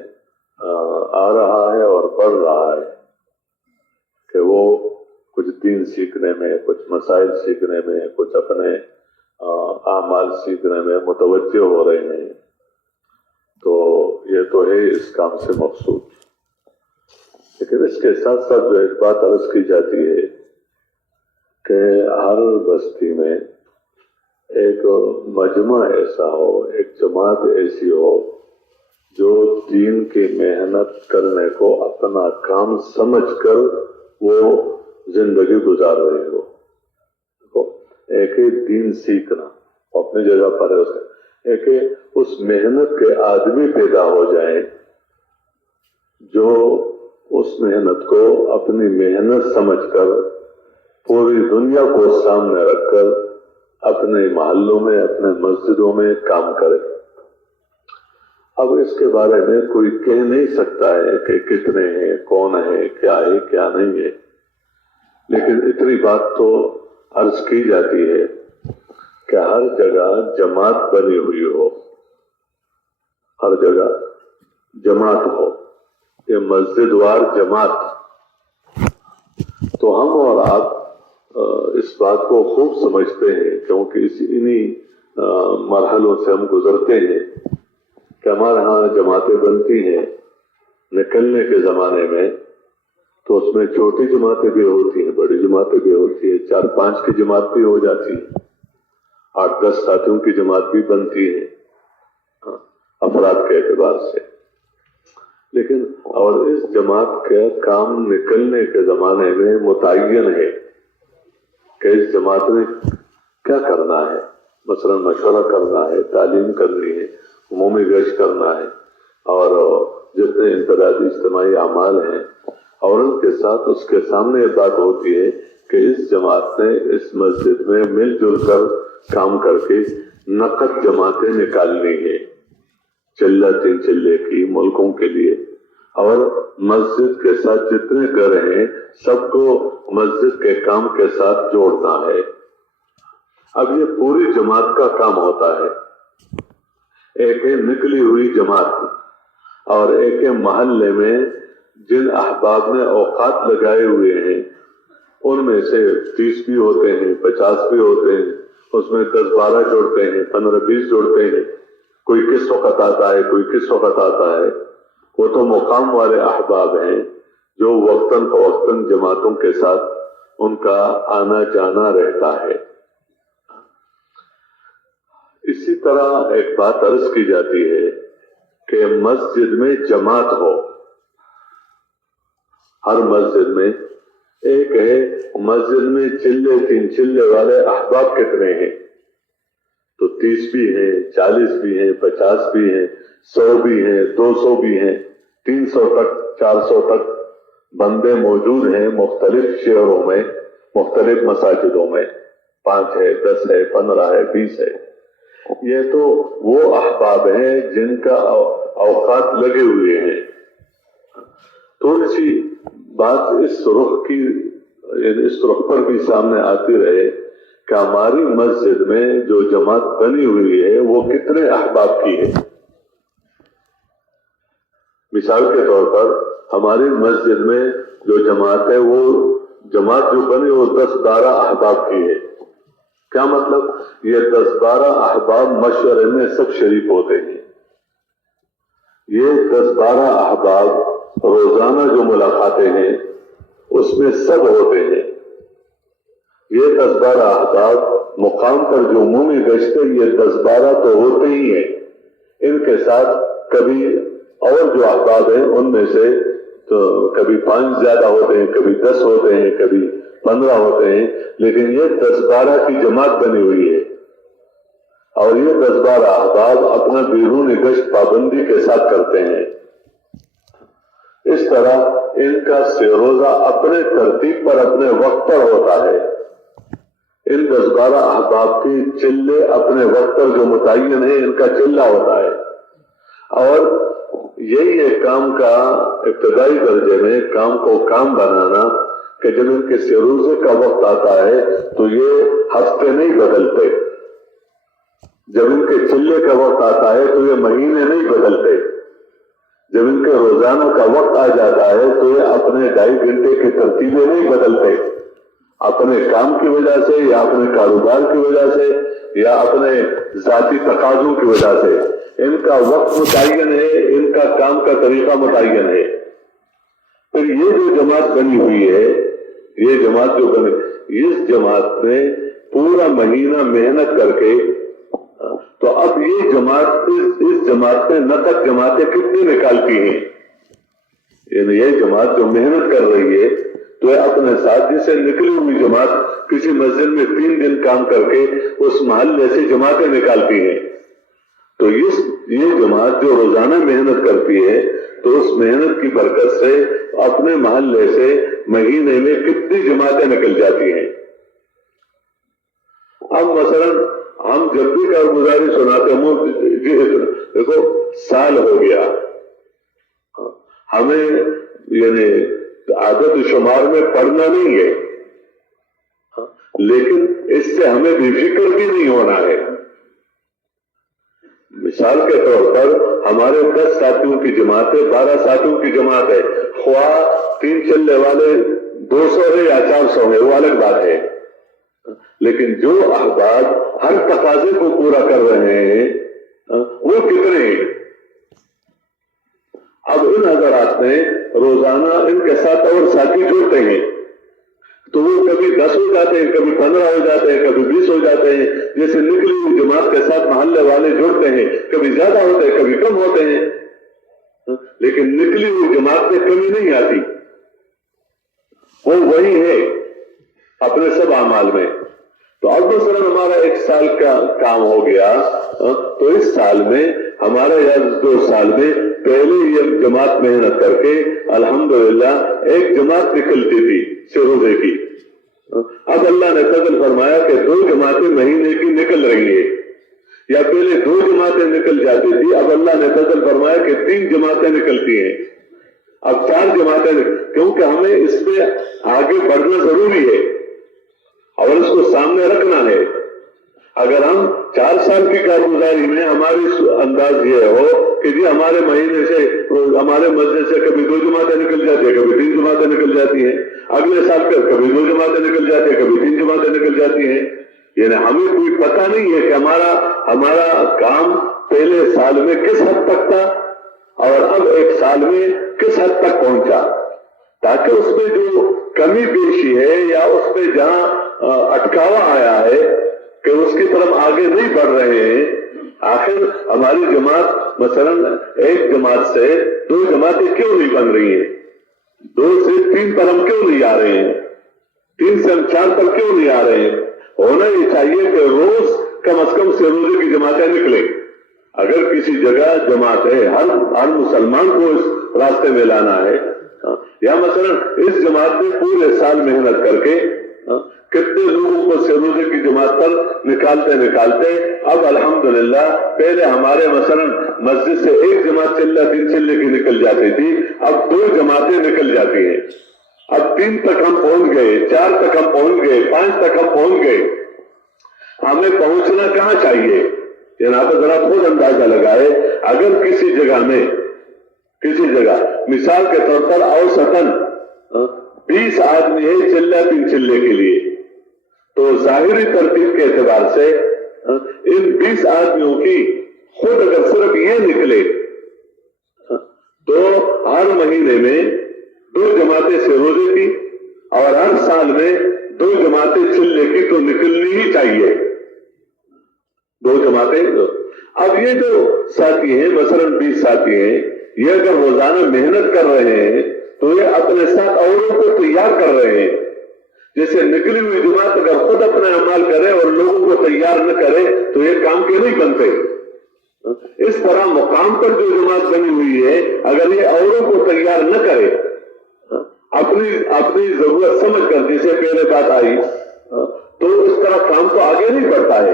آ رہا ہے اور بڑھ رہا ہے کہ وہ کچھ دین سیکھنے میں، کچھ مسائل سیکھنے میں، کچھ اپنے اعمال سیکھنے میں متوجہ ہو رہے ہیں. تو یہ تو ہے اس کام سے مقصود. لیکن اس کے ساتھ ساتھ جو ایک بات عرض کی جاتی ہے کہ ہر بستی میں ایک مجمع ایسا ہو، ایک جماعت ایسی ہو جو دین کی محنت کرنے کو اپنا کام سمجھ کر وہ زندگی گزار رہے ہو. ایک ہی دین سیکھنا اپنی جگہ پر ہے، ایک ہی اس محنت کے آدمی پیدا ہو جائیں جو اس محنت کو اپنی محنت سمجھ کر پوری دنیا کو سامنے رکھ کر اپنے محلوں میں، اپنے مسجدوں میں کام کرے. اب اس کے بارے میں کوئی کہہ نہیں سکتا ہے کہ کتنے ہیں، کون ہے، کیا نہیں ہے. لیکن اتنی بات تو عرض کی جاتی ہے کہ ہر جگہ جماعت بنی ہوئی ہو، ہر جگہ جماعت ہو، یہ مسجد وار جماعت. تو ہم اور آپ اس بات کو خوب سمجھتے ہیں کیونکہ انہی مرحلوں سے ہم گزرتے ہیں کہ ہمارے ہاں جماعتیں بنتی ہیں. نکلنے کے زمانے میں تو اس میں چھوٹی جماعتیں بھی ہوتی ہیں، بڑی جماعتیں بھی ہوتی ہیں، 4-5 کی جماعت بھی ہو جاتی ہے، 8-10 ساتھیوں کی جماعت بھی بنتی ہے افراد کے اعتبار سے. لیکن اور اس جماعت کا کام نکلنے کے زمانے میں متعین ہے کہ اس جماعت نے کیا کرنا ہے. مثلا مشورہ کرنا ہے، تعلیم کرنی ہے، عمومی گشت کرنا ہے، اور جتنے انفرادی اجتماعی اعمال ہیں، اور ان کے ساتھ اس کے سامنے یہ بات ہوتی ہے کہ اس جماعت نے اس مسجد میں مل جل کر کام کر کے نقد جماعتیں نکالنی ہیں چلہ 3 چلے کی ملکوں کے لیے، اور مسجد کے ساتھ جتنے گھر ہیں سب کو مسجد کے کام کے ساتھ جوڑنا ہے۔ اب یہ پوری جماعت کا کام ہوتا ہے، ایک ہے نکلی ہوئی جماعت، اور ایک ہے محلے میں جن احباب نے اوقات لگائے ہوئے ہیں ان میں سے 30 بھی ہوتے ہیں، 50 بھی ہوتے ہیں، اس میں 10-12 جوڑتے ہیں، 15-20 جوڑتے ہیں، کوئی کس وقت آتا ہے کوئی کس وقت آتا ہے، وہ تو مقام والے احباب ہیں جو وقتاً فوقتاً جماعتوں کے ساتھ ان کا آنا جانا رہتا ہے۔ اسی طرح ایک بات عرض کی جاتی ہے کہ مسجد میں جماعت ہو، ہر مسجد میں ایک ہے، مسجد میں چلے 3 چلے والے احباب کتنے ہیں؟ تو 30 بھی ہیں، 40 بھی ہیں، 50 بھی ہیں، 100 بھی ہیں، 200 بھی ہیں، 300 تک 400 تک بندے موجود ہیں مختلف شہروں میں، مختلف مساجدوں میں، 5 ہے، 10 ہے، 15 ہے، 20 ہے۔ یہ تو وہ احباب ہیں جن کا اوقات لگے ہوئے ہیں۔ تھوڑی سی بات اس رخ پر بھی سامنے آتی رہے کہ ہماری مسجد میں جو جماعت بنی ہوئی ہے وہ کتنے احباب کی ہے۔ مثال کے طور پر ہماری مسجد میں جو جماعت ہے وہ جماعت جو بنی وہ 10-12 احباب کی ہے۔ کیا مطلب؟ یہ 10-12 احباب مشورے میں سب شریک ہوتے ہیں۔ یہ 10-12 احباب روزانہ جو ملاقاتیں ہیں اس میں سب ہوتے ہیں۔ یہ 10-12 احباب مقام پر جو عمومی گشتے، یہ 10-12 تو ہوتے ہی ہیں، ان کے ساتھ کبھی اور جو احباب ہیں ان میں سے تو کبھی 5 زیادہ ہوتے ہیں، کبھی 10 ہوتے ہیں، کبھی 15 ہوتے ہیں، لیکن یہ 10-12 کی جماعت بنی ہوئی ہے، اور یہ 10-12 احباب اپنا بیرونی گشت پابندی کے ساتھ کرتے ہیں۔ اس طرح ان کا روزہ اپنے ترتیب پر اپنے وقت پر ہوتا ہے۔ ان 10-12 احباب کی چلے اپنے وقت پر جو متعین ہے ان کا چلہ ہوتا ہے، اور یہی ہے کام کا ابتدائی درجے میں کام کو کام بنانا کہ جب ان کے روزے کا وقت آتا ہے تو یہ ہفتے نہیں بدلتے، جب ان کے چلے کا وقت آتا ہے تو یہ مہینے نہیں بدلتے، جب ان کے روزانہ کا وقت آ جاتا ہے تو یہ اپنے 2.5 گھنٹے کی ترتیبیں نہیں بدلتے، اپنے کام کی وجہ سے یا اپنے کاروبار کی وجہ سے یا اپنے ذاتی تقاضوں کی وجہ سے ان کا وقت متعین ہے، ان کا کام کا طریقہ متعین ہے۔ پھر یہ جو جماعت بنی ہوئی ہے، یہ جماعت جو بنی، اس جماعت میں پورا مہینہ محنت کر کے، تو اب یہ جماعت اس جماعت میں نقد جماعتیں کتنی نکالتی ہیں؟ یعنی یہ جماعت جو محنت کر رہی ہے تو یہ اپنے ساتھ جسے نکلی ہوئی جماعت کسی مسجد میں 3 دن کام کر کے اس محلے سے جماعتیں نکالتی ہیں، تو یہ جماعت جو روزانہ محنت کرتی ہے تو اس محنت کی برکت سے اپنے محلے سے مہینے میں کتنی جماعتیں نکل جاتی ہیں۔ اب مثلا ہم جب بھی کارگزاری سناتے ہیں، دیکھو سال ہو گیا، ہمیں یعنی عادت و شمار میں پڑھنا نہیں ہے، لیکن اس سے ہمیں بے فکر بھی نہیں ہونا ہے۔ مثال کے طور پر ہمارے 10 ساتھیوں کی جماعت ہے، 12 ساتھیوں کی جماعت ہے، خواہ 3 چلنے والے 200 ہے یا 400 ہے وہ الگ بات ہے، لیکن جو احباب ہر تقاضے کو پورا کر رہے ہیں وہ کتنے ہیں؟ اب ان حضرات نے روزانہ ان کے ساتھ اور ساتھی جڑتے ہیں تو وہ کبھی 10 ہو جاتے ہیں، کبھی 15 ہو جاتے ہیں، کبھی 20 ہو جاتے ہیں، جیسے نکلی ہوئی جماعت کے ساتھ محلے والے جڑتے ہیں، کبھی زیادہ ہوتے ہیں کبھی کم ہوتے ہیں، لیکن نکلی ہوئی جماعت میں کمی نہیں آتی، وہ وہی ہے اپنے سب اعمال میں۔ تو اب مثلا ہمارا 1 سال کا کام ہو گیا، تو اس سال میں ہمارا یا 2 سال میں پہلے یہ جماعت محنت کر کے الحمدللہ ایک جماعت نکلتی تھی روزے کی، اب اللہ نے فضل فرمایا کہ 2 جماعتیں مہینے کی نکل رہی ہے، یا پہلے 2 جماعتیں نکل جاتی تھی، اب اللہ نے فضل فرمایا کہ 3 جماعتیں نکلتی ہیں، اب 4 جماعتیں، کیونکہ ہمیں اس میں آگے بڑھنا ضروری ہے اور اس کو سامنے رکھنا ہے۔ اگر ہم 4 سال کی کارگزاری میں ہماری انداز یہ ہو کہ جی ہمارے مہینے سے، ہمارے مسجد سے کبھی 2 جماعتیں نکل جاتی ہیں، کبھی 3 جماعتیں نکل جاتی ہیں، اگلے سال کبھی 2 جماعتیں نکل جاتی ہیں، کبھی 3 جماعتیں نکل جاتی ہیں، یعنی ہمیں کوئی پتہ نہیں ہے کہ ہمارا کام پہلے سال میں کس حد تک تھا اور اب 1 سال میں کس حد تک پہنچا، تاکہ اس میں جو کمی بیشی ہے یا اس میں جہاں اٹکاوا آیا ہے کہ اس کی طرف آگے نہیں بڑھ رہے ہیں۔ آخر ہماری جماعت مثلا 1 جماعت سے 2 جماعتیں کیوں نہیں بن رہی ہیں، 2 سے 3 پر ہم کیوں نہیں آ رہے ہیں، 3 سے ہم 4 پر کیوں نہیں آ رہے ہیں؟ ہونا یہ چاہیے کہ روز کم از کم سے روزے کی جماعتیں نکلیں۔ اگر کسی جگہ جماعت ہے، ہر مسلمان کو اس راستے میں لانا ہے، یا مثلا اس جماعت میں پورے سال محنت کر کے کتنے لوگوں کو سے روزے کی جماعت پر نکالتے اب الحمدللہ، پہلے ہمارے مثلا مسجد سے 1 جماعت چلے کی نکل جاتی تھی، اب 2 جماعتیں نکل جاتی ہیں، اب 3 تک ہم پہنچ گئے، 4 تک ہم پہنچ گئے، 5 تک ہم پہنچ گئے۔ ہمیں پہنچنا کہاں چاہیے؟ جناب ذرا خود اندازہ لگائے، اگر کسی جگہ مثال کے طور پر اوسطاً 20 آدمی ہے چلے کے لیے، تو ظاہری ترتیب کے اعتبار سے ان 20 آدمیوں کی خود اگر صرف یہ نکلے تو ہر مہینے میں 2 جماعتیں سے روزے کی اور ہر سال میں 2 جماعتیں چلے کی تو نکلنی ہی چاہیے، 2 جماعتیں۔ اب یہ جو ساتھی ہیں مثلا 20 ساتھی ہیں، یہ اگر روزانہ محنت کر رہے ہیں تو یہ اپنے ساتھ اوروں کو تیار کر رہے ہیں۔ جیسے نکلی ہوئی جماعت اگر خود اپنا عمل کرے اور لوگوں کو تیار نہ کرے تو یہ کام کے نہیں بنتے۔ اس طرح مقام پر جو جماعت بنی ہوئی ہے، اگر یہ اوروں کو تیار نہ کرے، اپنی ضرورت سمجھ کر، جیسے پہلے بات آئی، تو اس طرح کام تو آگے نہیں بڑھتا ہے۔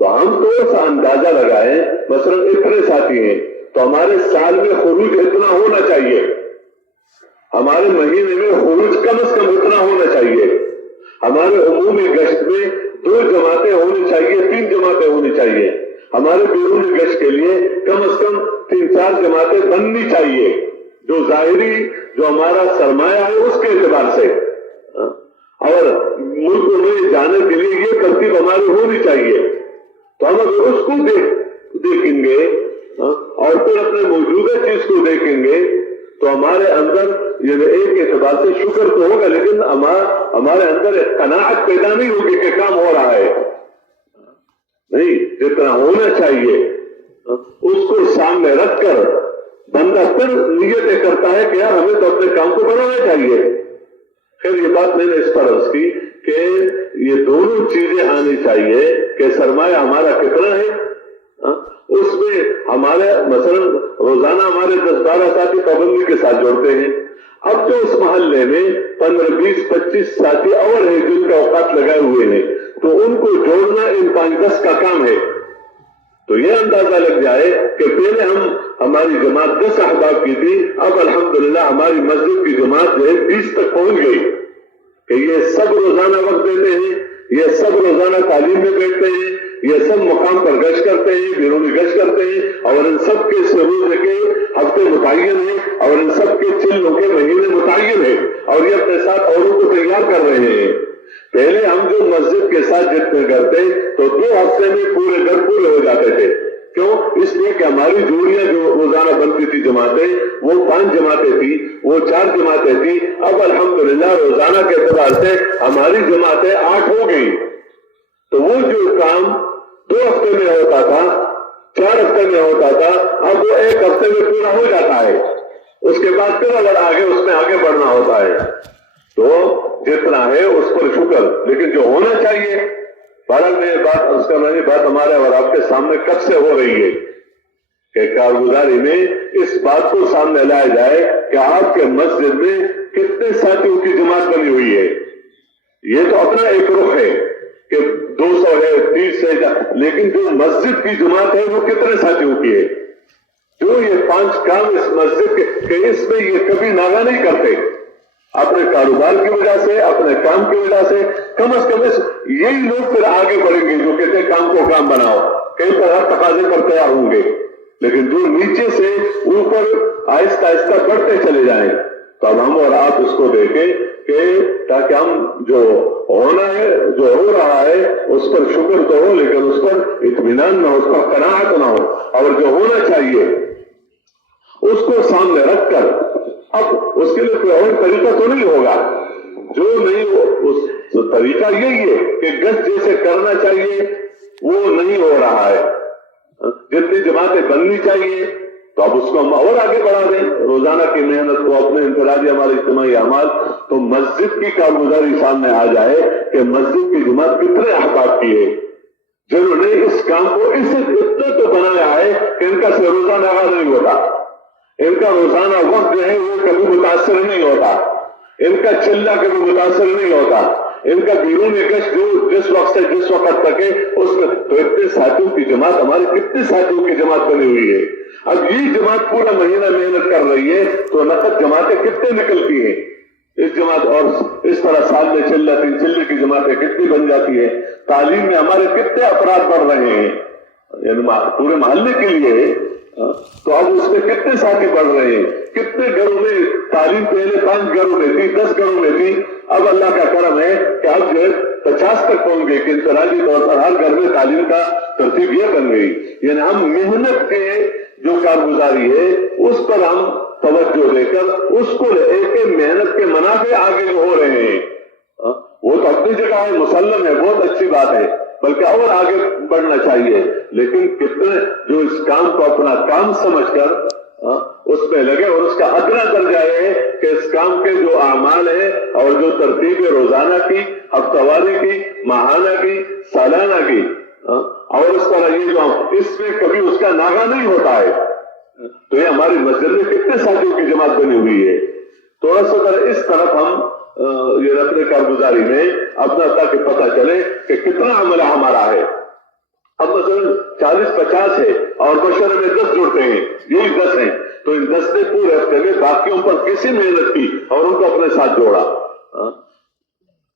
تو ہم تو سا اندازہ لگائیں، مثلا اتنے ساتھی ہیں تو ہمارے سال میں خروج اتنا ہونا چاہیے، ہمارے مہینے میں خروج کم از کم اتنا ہونا چاہیے، ہمارے عمومی گشت میں 2 جماعتیں ہونی چاہیے، 3 جماعتیں ہونی چاہیے، ہمارے بیرونی گشت کے لیے کم از کم 3-4 جماعتیں بننی چاہیے، جو ظاہری جو ہمارا سرمایہ ہے اس کے اعتبار سے، اور ملک میں جانے کے لیے یہ ترتیب ہماری ہونی چاہیے۔ تو ہم اگر اس کو دیکھیں گے اور پھر اپنے موجودہ چیز کو دیکھیں گے تو ہمارے اندر یہ ایک اعتبار سے شکر تو ہوگا، لیکن ہمارے اندر قناعت پیدا نہیں ہوگی کہ کام ہو رہا ہے، نہیں، جتنا ہونا چاہیے اس کو سامنے رکھ کر بندہ پھر نیتیں کرتا ہے کہ یار ہمیں تو اپنے کام کو بڑھانا چاہیے۔ خیر یہ بات میں نے اس پر عرض کی کہ یہ دونوں چیزیں آنی چاہیے کہ سرمایہ ہمارا کتنا ہے، اس میں ہمارے مثلا روزانہ ہمارے 10-12 ساتھی پابندی کے ساتھ جوڑتے ہیں، اب جو اس محلے میں 15-20-25 ساتھی اور ہیں جن کا اوقات لگائے ہوئے ہیں، تو ان کو جوڑنا ان 5-10 کا کام ہے۔ تو یہ اندازہ لگ جائے کہ پہلے ہماری جماعت 10 احباب کی تھی، اب الحمدللہ ہماری مسجد کی جماعت جو ہے 20 تک پہنچ گئی، کہ یہ سب روزانہ وقت دیتے ہیں، یہ سب روزانہ تعلیم میں بیٹھتے ہیں، یہ سب مقام پر گشت کرتے ہیں، بیرونی گشت کرتے ہیں، اور ان سب کے روزے کے ہفتے متعین ہیں، اور ان سب کے چلوں کے مہینے متعین ہیں، اور یہ اپنے ساتھ اوروں کو تیار کر رہے ہیں۔ پہلے ہم جو مسجد کے ساتھ جتنے کرتے تو 2 ہفتے میں پورے گھر پورے ہو جاتے تھے، کیوں؟ اس لیے کہ ہماری جوڑیاں جو روزانہ بنتی تھی جماعتیں، وہ 5 جماعتیں تھی، وہ 4 جماعتیں تھی، اب الحمدللہ روزانہ کے اعتبار سے ہماری جماعتیں 8 ہو گئی۔ تو وہ جو کام 2 ہفتے میں ہوتا تھا، 4 ہفتے میں ہوتا تھا، اب وہ 1 ہفتے میں پورا ہو جاتا ہے، اس کے بعد پھر اگر اس میں آگے بڑھنا ہوتا ہے تو جتنا ہے اس پر شکر، لیکن جو ہونا چاہیے، بہرحال میں بات عرض کر رہی، بات ہمارے اور آپ کے سامنے کب سے ہو رہی ہے کہ کارگزاری میں اس بات کو سامنے لایا جائے کہ آپ کے مسجد میں کتنے ساتھیوں کی جماعت بنی ہوئی ہے، یہ تو اپنا ایک رخ ہے کہ 200 ہے 30 ہے، لیکن جو مسجد کی جماعت ہے وہ کتنے ساتھیوں کی ہے؟ جو یہ 5 کام اس مسجد کے کہ اس میں یہ کبھی ناغہ نہیں کرتے، اپنے کاروبار کی وجہ سے، اپنے کام کی وجہ سے، کم از کم یہی لوگ پھر آگے بڑھیں گے جو کہتے ہیں کام کو کام بناؤ، کئی طرح تقاضے پر تیار ہوں گے، لیکن جو نیچے سے اوپر آہستہ آہستہ بڑھتے چلے جائیں، تو اب ہم اور آپ اس کو دیکھیں کہ تاکہ ہم جو ہونا ہے، جو ہو رہا ہے اس پر شکر تو ہو، لیکن اس پر اطمینان نہ ہو، اس پر قناعت نہ ہو، اور جو ہونا چاہیے اس کو سامنے رکھ کر اب اس کے لیے کوئی اور طریقہ تو نہیں ہوگا، جو نہیں ہو اس طریقہ یہی ہے کہ گشت جیسے کرنا چاہیے وہ نہیں ہو رہا ہے، جتنی جماعتیں بننی چاہیے تو اب اس کو ہم اور آگے بڑھا دیں، روزانہ کی محنت کو، اپنے انفرادی ہمارے اجتماعی اعمال، تو مسجد کی کارگزاری سامنے آ جائے کہ مسجد کی جماعت کتنے احباب کی ہے جنہوں نے اس کام کو اتنا تو بنایا ہے کہ ان کا سے روزانہ نہیں ہوتا، ان کا روزانہ وقت جو ہے وہ کبھی متاثر نہیں ہوتا، ان کا چلنا کبھی متاثر نہیں ہوتا، ان کا بیرون گشت جو جس وقت سے جس وقت تک ہے اس میں تو اتنے ساتھیوں کی جماعت، ہماری کتنے ساتھیوں کی جماعت بنی ہوئی ہے۔ اب یہ جماعت پورا مہینہ محنت کر رہی ہے تو نقد جماعتیں کتنے نکلتی ہیں اس جماعت، اور اس طرح سال میں چلنے کی جماعتیں کتنی بن جاتی ہیں، تعلیم میں ہمارے کتنے افراد بڑھ رہے ہیں، یعنی پورے محلے کے لیے، تو اب اس میں کتنے ساتھی بڑھ رہے ہیں، کتنے گھروں میں تعلیم پہلے 5 گھروں میں تھی، 10 گھروں میں تھی، اب اللہ کا کرم ہے کہ اب جو ہے 50 تک پہنچ گئے کہ انفرادی طور پر ہر گھر میں تعلیم کا ترتیب یہ بن گئی، یعنی ہم محنت کے جو کارگزاری ہے اس پر ہم توجہ دے کر اس کو لے کے محنت کے منافع آگے جو ہو رہے ہیں وہ تو اپنی جگہ ہے، مسلم ہے، بہت اچھی بات ہے، بلکہ اور آگے بڑھنا چاہیے، لیکن کتنے جو اس کام کو اپنا کام سمجھ کر اس میں لگے، اور اس کا ادنا درجہ ہے کہ اس کام کے جو اعمال ہیں اور جو ترتیب روزانہ کی، ہفتہ واری کی، ماہانہ کی، سالانہ کی، اور اس طرح یہ جو اس میں کبھی اس کا ناغہ نہیں ہوتا ہے، تو یہ ہماری مسجد میں کتنے ساتھیوں کی جماعت بنی ہوئی ہے۔ تھوڑا سا اس طرف ہم یہ اپنے کارگزاری میں اپنا تاکہ پتہ چلے کہ کتنا عملہ ہمارا ہے۔ اب مثلا 40-50 ہے اور مشورے میں 10 جڑتے ہیں، یہی 10 ہیں، تو ان 10 نے پورے ہفتے میں باقیوں پر کسی محنت کی اور ان کو اپنے ساتھ جوڑا،